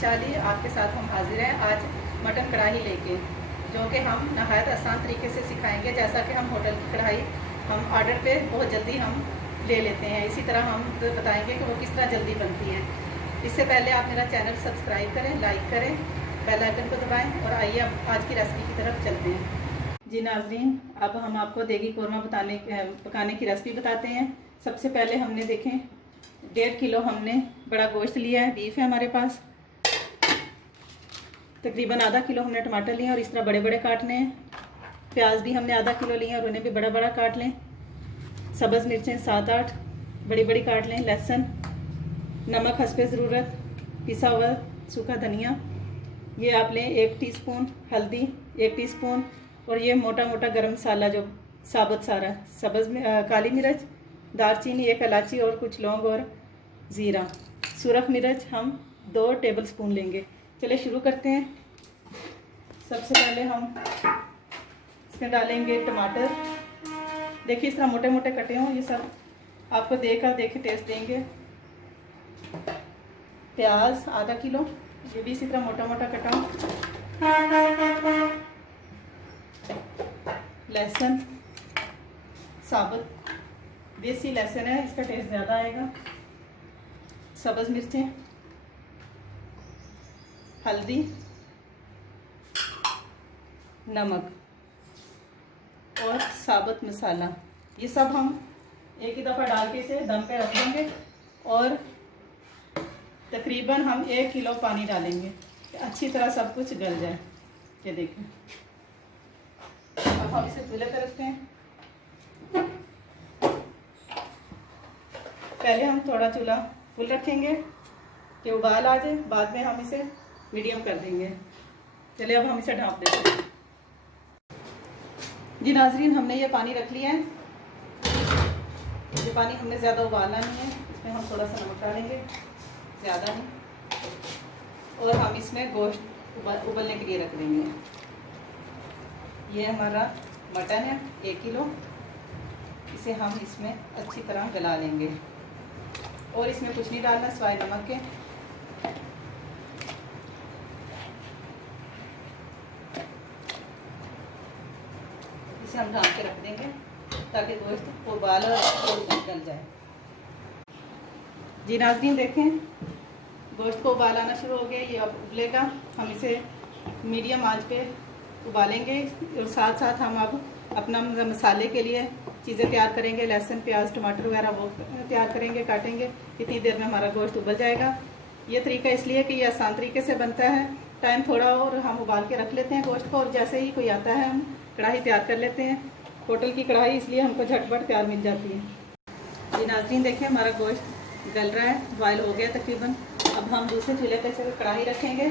वैशाली आपके साथ हम हाजिर हैं आज मटन कढ़ाई लेके, जो कि हम नहायत आसान तरीके से सिखाएंगे। जैसा कि हम होटल की कढ़ाई हम ऑर्डर पे बहुत जल्दी हम ले लेते हैं, इसी तरह हम बताएंगे कि वो किस तरह जल्दी बनती है। इससे पहले आप मेरा चैनल सब्सक्राइब करें, लाइक करें, बेल आइकन को दबाएं और आइए अब आज की रेसिपी की तरफ चलते हैं। जी नाजरीन, अब हम आपको देगी कौरमा पकाने की रेसिपी बताते हैं। सबसे पहले हमने देखें 1.5 किलो हमने बड़ा गोश्त लिया है, बीफ है हमारे पास। तकरीबन आधा किलो हमने टमाटर लिए और इस तरह बड़े बड़े काटने हैं। प्याज भी हमने आधा किलो लिए और उन्हें भी बड़ा बड़ा काट लें। सब्ज़ मिर्चें 7-8 बड़ी बड़ी काट लें। लहसुन, नमक हस्बे ज़रूरत, पिसा हुआ सूखा धनिया ये आप लें। 1 टीस्पून हल्दी, 1 टीस्पून, और ये मोटा मोटा गरम मसाला जो साबुत सारा, काली मिर्च, दालचीनी, 1 इलायची और कुछ लौंग और ज़ीरा। सुरख मिर्च हम 2 टेबलस्पून लेंगे। चलिए शुरू करते हैं। सबसे पहले हम इसमें डालेंगे टमाटर। देखिए इस तरह मोटे मोटे कटे हों, ये सब आपको देखे टेस्ट देंगे। प्याज आधा किलो, ये भी इसी तरह मोटा मोटा कटा हो। लहसुन साबुत देसी लहसुन है, इसका टेस्ट ज़्यादा आएगा। सब्ज़ मिर्चें, हल्दी, नमक और साबुत मसाला, ये सब हम एक ही दफ़ा डाल के इसे दम पे रख देंगे और तकरीबन हम 1 किलो पानी डालेंगे, अच्छी तरह सब कुछ गल जाए। ये देखें, अब हम इसे चूल्हे पे रखते हैं। पहले हम थोड़ा चूल्हा फुल रखेंगे कि उबाल आ जाए, बाद में हम इसे मीडियम कर देंगे। चलिए अब हम इसे ढाँप देते हैं। जी नाजरीन, हमने ये पानी रख लिया है। ये पानी हमने ज़्यादा उबालना नहीं है, इसमें हम थोड़ा सा नमक डालेंगे, ज़्यादा नहीं, और हम इसमें गोश्त उबलने के लिए रख देंगे। ये हमारा मटन है 1 किलो, इसे हम इसमें अच्छी तरह गला लेंगे और इसमें कुछ नहीं डालना सिवाय नमक के। इसे हम ढाँप के रख देंगे ताकि गोश्त उबाल और गल जाए। जी नाज़रीन, देखें गोश्त को उबाल आना शुरू हो गया, ये अब उबलेगा। हम इसे मीडियम आंच पे उबालेंगे और साथ साथ हम अब अपना मसाले के लिए चीज़ें तैयार करेंगे। लहसुन, प्याज, टमाटर वगैरह वो तैयार करेंगे, काटेंगे। इतनी देर में हमारा गोश्त उबल जाएगा। ये तरीका इसलिए कि ये आसान तरीके से बनता है, टाइम थोड़ा और हम उबाल के रख लेते हैं गोश्त को, और जैसे ही कोई आता है हम कढ़ाई तैयार कर लेते हैं। होटल की कढ़ाई इसलिए हमको झटपट तैयार मिल जाती है। जी नाज़रीन, देखिए हमारा गोश्त गल रहा है, बॉयल हो गया तकरीबन। अब हम दूसरे चूल्हे पे से कढ़ाई रखेंगे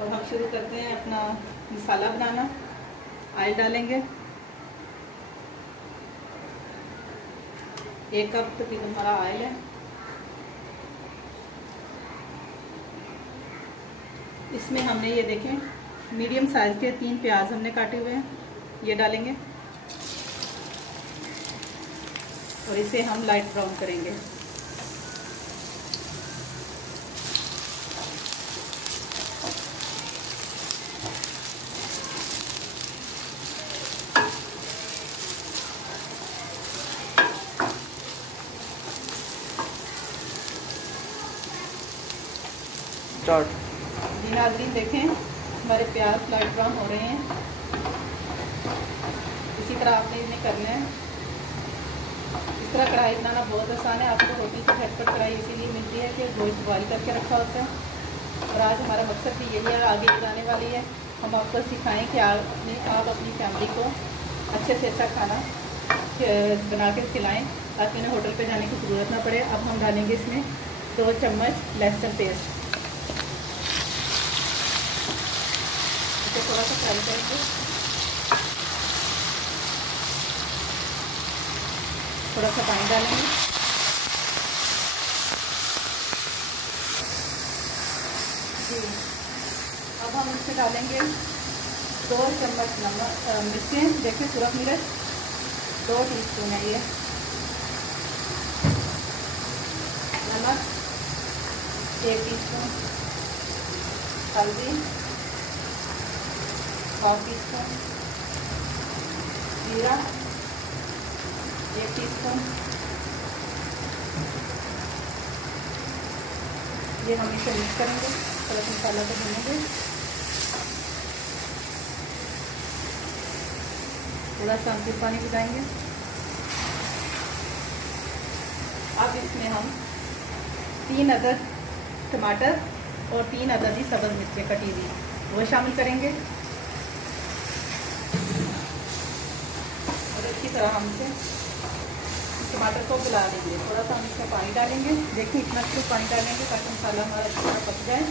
और हम शुरू करते हैं अपना मसाला बनाना। ऑयल डालेंगे, 1 कप तकरीबन हमारा ऑयल है। इसमें हमने ये देखें मीडियम साइज़ के 3 प्याज हमने काटे हुए हैं, ये डालेंगे और इसे हम लाइट ब्राउन करेंगे। जी नाज़रीन, देखें हमारे प्याज लाइट ब्राउन हो रहे हैं। इसी तरह आपने इन्हें करना है। इस तरह कढ़ाई बनाना बहुत आसान है। आपको होटल की झटपट कढ़ाई इसीलिए मिलती है कि गोश्त बॉयल करके रखा होता है। और आज हमारा मकसद भी यही है, आगे बनाने वाली है। हम आपको सिखाएं कि आप अपनी फैमिली को अच्छे से अच्छा खाना बना के खिलाएँ ताकि उन्हें होटल पे जाने की ज़रूरत ना पड़े। अब हम डालेंगे इसमें 2 चम्मच लहसुन पेस्ट, इसे थोड़ा सा फ्राई करेंगे। थोड़ा सा पानी डालेंगे। जी, अब हम इसमें डालेंगे 2 चम्मच नमक, मिर्चें। देखिए सुरख मिर्च 2 टीस्पून है ये। नमक 1 टीस्पून हल्दी, 1/2 टीस्पून जीरा, 1 टीस्पून। ये हम इसे मिक्स करेंगे, थोड़ा मसाला को भूनेंगे। थोड़ा सा हम फिर पानी मिलाएंगे। अब इसमें हम 3 अदद टमाटर और 3 अदद ही सब्ज़ मिर्चें कटी हुई वो शामिल करेंगे और अच्छी तरह हम इसे टमाटर को गला देंगे। थोड़ा सा हम इसमें पानी डालेंगे। देखिए इतना कुछ पानी डालेंगे ताकि मसाला हमारा अच्छी तरह पक जाए।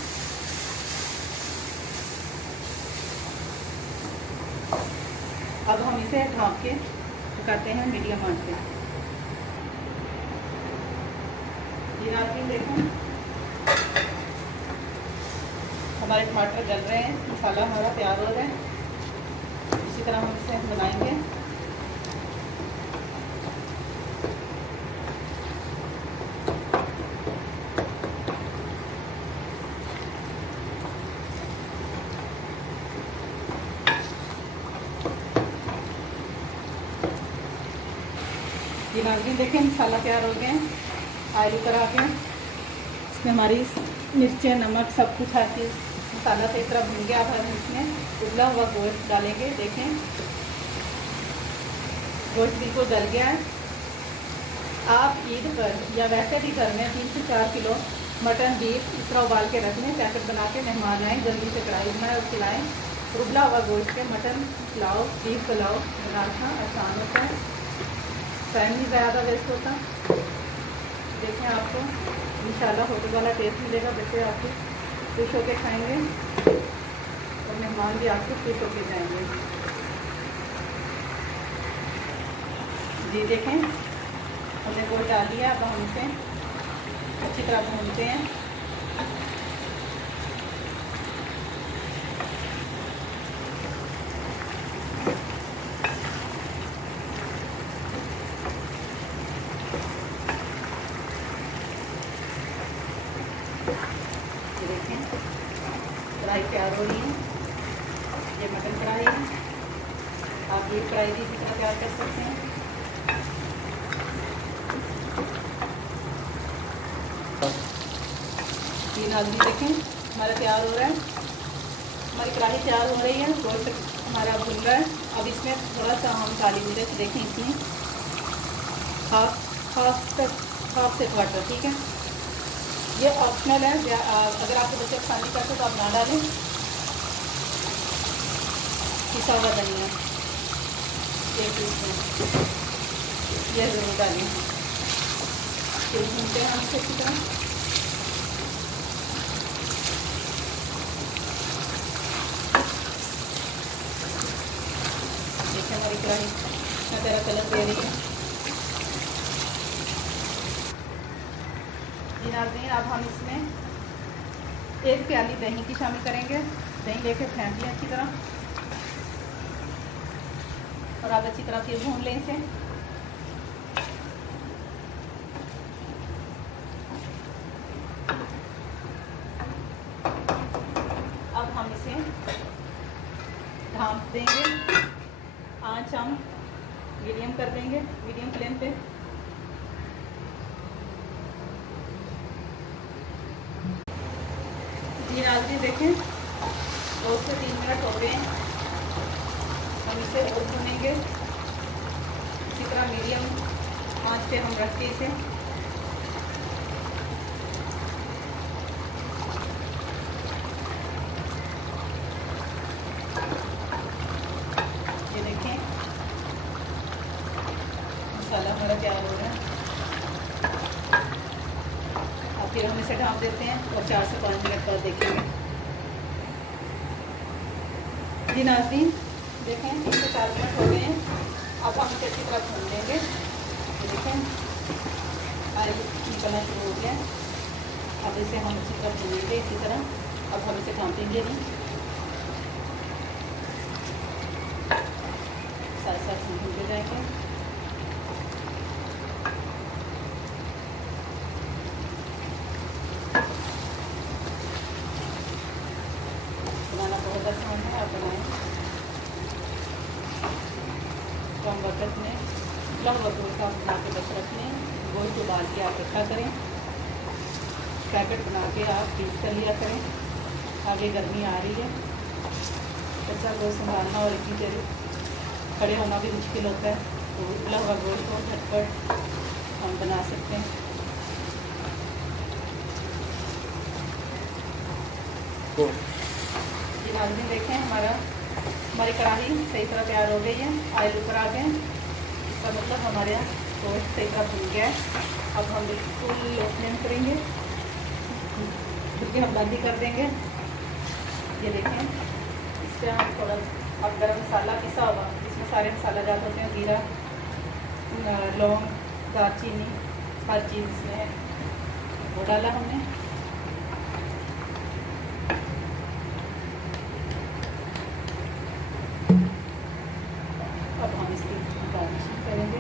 अब हम इसे ढाँप के पकाते हैं मीडियम आंच पे। नाज़रीन देखें हमारे टमाटर गल रहे हैं, मसाला हमारा तैयार हो रहा है। इसी तरह हम इसे बनाएंगे। ये नाज़रीन देखें मसाला तैयार हो गया है। ऑयल ऊपर आ गया, इसमें हमारी मिर्चें, नमक सब कुछ हर चीज़ मसाला से इस तरह भून गया। अब हम इसमें उबला हुआ गोश्त डालेंगे। देखें गोश्त बिल्कुल गल गया है। आप ईद पर या वैसे भी घर में 3 से 4 किलो मटन, बीफ इस तरह उबाल के रख लें। पैकेट बना के मेहमान आएँ, जल्दी से कढ़ाई बनाएं और खिलाएँ। उबला हुआ गोश्त के मटन पुलाव, बीफ पुलाव बनाना आसान होता है, टाइम नहीं ज़्यादा वेस्ट होता। देखें आपको इंशाल्लाह होटल वाला टेस्ट मिलेगा। बच्चे आपको खुश होके खाएंगे और मेहमान भी आपको खुश होके जाएंगे। जी देखें हमने गोश्त डाल दिया। अब हम इसे अच्छी तरह भूनते हैं। देखें कढ़ाई तैयार हो रही है। ये मटन कढ़ाई है। आप ये कढ़ाई भी इसी तरह तैयार कर सकते हैं। तीन आदमी देखें हमारा तैयार हो रहा है। हमारी कढ़ाई तैयार हो रही है, गोश्त हमारा भुन रहा है। अब इसमें थोड़ा सा हम काली मिर्च देखें, इसमें हाफ से क्वार्टर, ठीक है। ये ऑप्शनल है, अगर आपके बच्चे पसंद नहीं करते तो आप ना डालें। पिसा हुआ धनिया 1 टीस्पून यह ज़रूर डालें। फिर भूनते हैं हम इसे अच्छी तरह। देखिए हमारी कढ़ाई इतना प्यारा कलर दे रही है। नाज़रीन अब हम इसमें 1 प्याली दही की शामिल करेंगे। दही लेके फेंट लें अच्छी तरह और आप अच्छी तरह फिर भून लें इसे। अब हम इसे ढाँप देंगे। आंच हम मीडियम कर देंगे, मीडियम फ्लेम पे। नाज़रीन देखें 2 से 3 मिनट हो गए हैं। हम इसे और भूनेंगे इसी तरह मीडियम आंच पे हम रख के इसे। ये देखें मसाला हमारा तैयार हो रहा है। अब फिर हम इसे ढाँप देते हैं और 4 से 5 मिनट बाद देखेंगे। जी नाज़रीन देखें 3 से 4 मिनट हो गए हैं। अब हम इसे अच्छी तरह भून लेंगे। देखें ऑयल निकलना शुरू हो गया। अब इसे हम अच्छी तरह भूनेंगे इसी तरह। अब हम इसे ढाँपेंगे नहीं, साथ साथ भूनते जाएंगे। कम वक्त में लग गोश्त आप बना के बस रख लें। गोश्त उबाल के आप रखा करें, पैकेट बना के आप फ्रीज कर लिया करें। आगे गर्मी आ रही है, कच्चा गोश्त संभालना और इतनी देर खड़े होना भी मुश्किल होता है, तो उबला हुआ गोश्त को झटपट हम बना सकते हैं। जी नाज़रीन, देखें हमारी कढ़ाई सही तरह तैयार हो गई है, ऑयल ऊपर आ गए, इसका मतलब हमारे यहाँ गोश्त सही तरह भून गया है। अब हम बिल्कुल लो फ्लेम करेंगे, क्योंकि हम बंद ही कर देंगे। ये देखें, इस पर हम थोड़ा अब गरम मसाला पिसा होगा, इसमें सारे मसाला जाते होते हैं, ज़ीरा, लौंग, दालचीनी, हर चीज़ इसमें वो डाला हमने। अब हम इसकी गार्निशिंग करेंगे।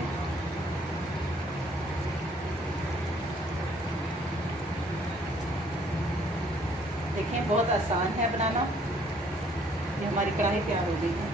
देखें, बहुत आसान है बनाना। ये हमारी कढ़ाई तैयार हो गई है।